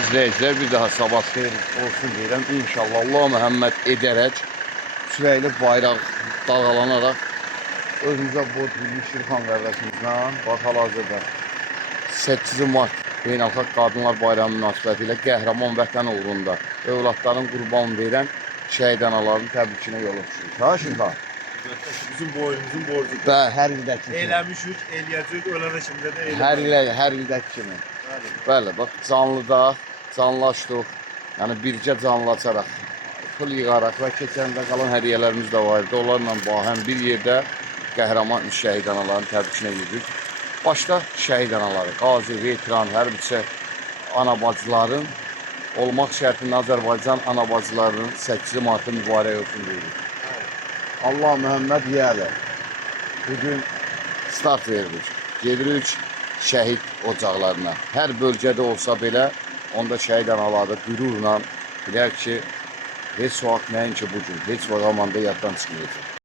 izləyicilər, bir daha sabah xeyir olsun deyirəm. İnşallah Allah Məhəmməd edərək, sürəyli bayraq dalğalanaraq özümüzə bod bilmiş Şirxan qardaşımızla bax hal-hazırda 8 Mart Beynəlxalq Qadınlar Bayramı münasibəti ilə qəhrəman vətən uğrunda övladların qurban verən şəhid anaların təbrikinə yola düşürük. Ha Şirxan? Bizim boynumuzun borcudur. Və hər ildəki kimi. Eləmişik, eləyəcək, ölən şimdi də eləmək. Hər ildəki kimi. Bəli, bax canlıda canlaşdıq. Yəni bircə canlaşaraq, pul yığaraq və keçəndə qalan hədiyyələrimiz də var idi. Onlarla bahəm bir yerdə qəhrəman şəhid anaların təbrikinə yürüdük. Başda şəhid anaları, qazi, veteran, hərbiçi ana bacıların olmaq şərtində Azərbaycan ana bacılarının 8 Martı mübarək olsun deyirik. Allah Məhəmməd yələ. Bugün start veririk. Gedirik şəhid ocaqlarına. Hər bölgədə olsa belə, onda şəhid anaları qürurla bilər ki, heç vaxt nəinki bugün, heç vaxt zamanda yaddan çıxmayacaq.